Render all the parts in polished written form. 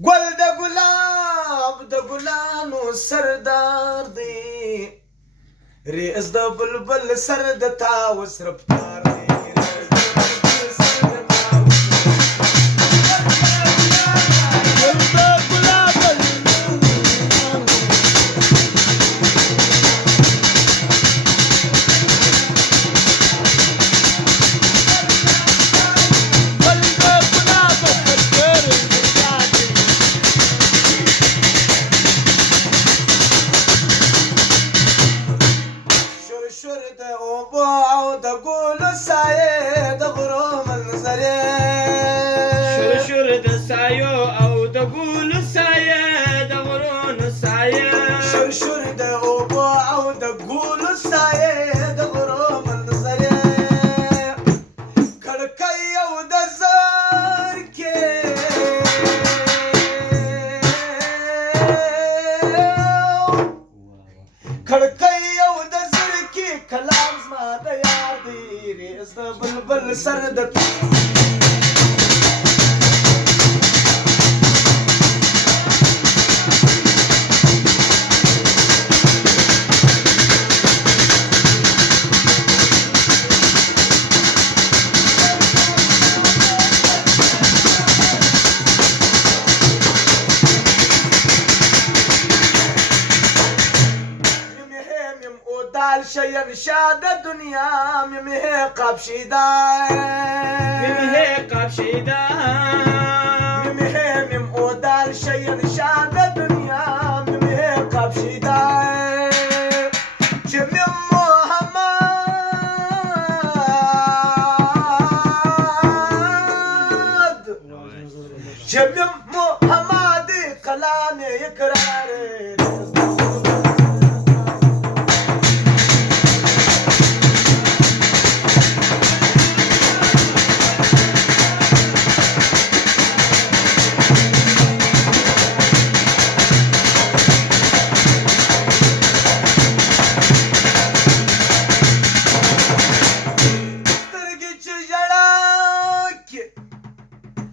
ګل د ګلاب د ګلانو سردار دی ریز د بلبل سر د تاوس رفتار دی شور د اوبو او د ګلو سایې د غرو منظرې کړکۍ او د زر کې کړکۍ او د زر کې کلام زما د یار دی ریز د بلبل سر د شيم شاد الدنيا ممه قاب شيدا ممه قاب شيدا ممه مم ودال شيم شاد الدنيا ممه قاب شيدا جميم محمد جميم محمد كلام يكرار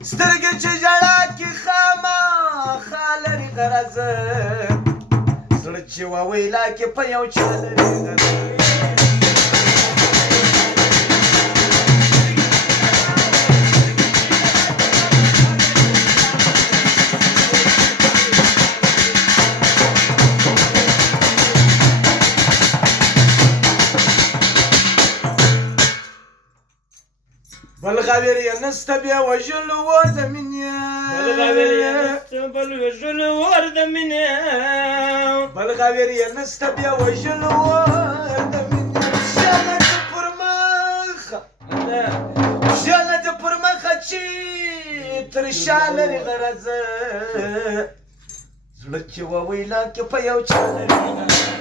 سترګې چې ژړا کې خامخا لري غرض زړه چې وویلا کې په یو چا لري غرض بلغاویر یې نسته بیا وژل ور د مینې بلغاویر یې نسته بل وژل ور د مینې بلغاویر یې نسته بیا وژل ور د مینې ژاله دې پر مخه ژاله دې پر مخه چې تر شا لري غرض زړه چې وویلا کې په یو چا لري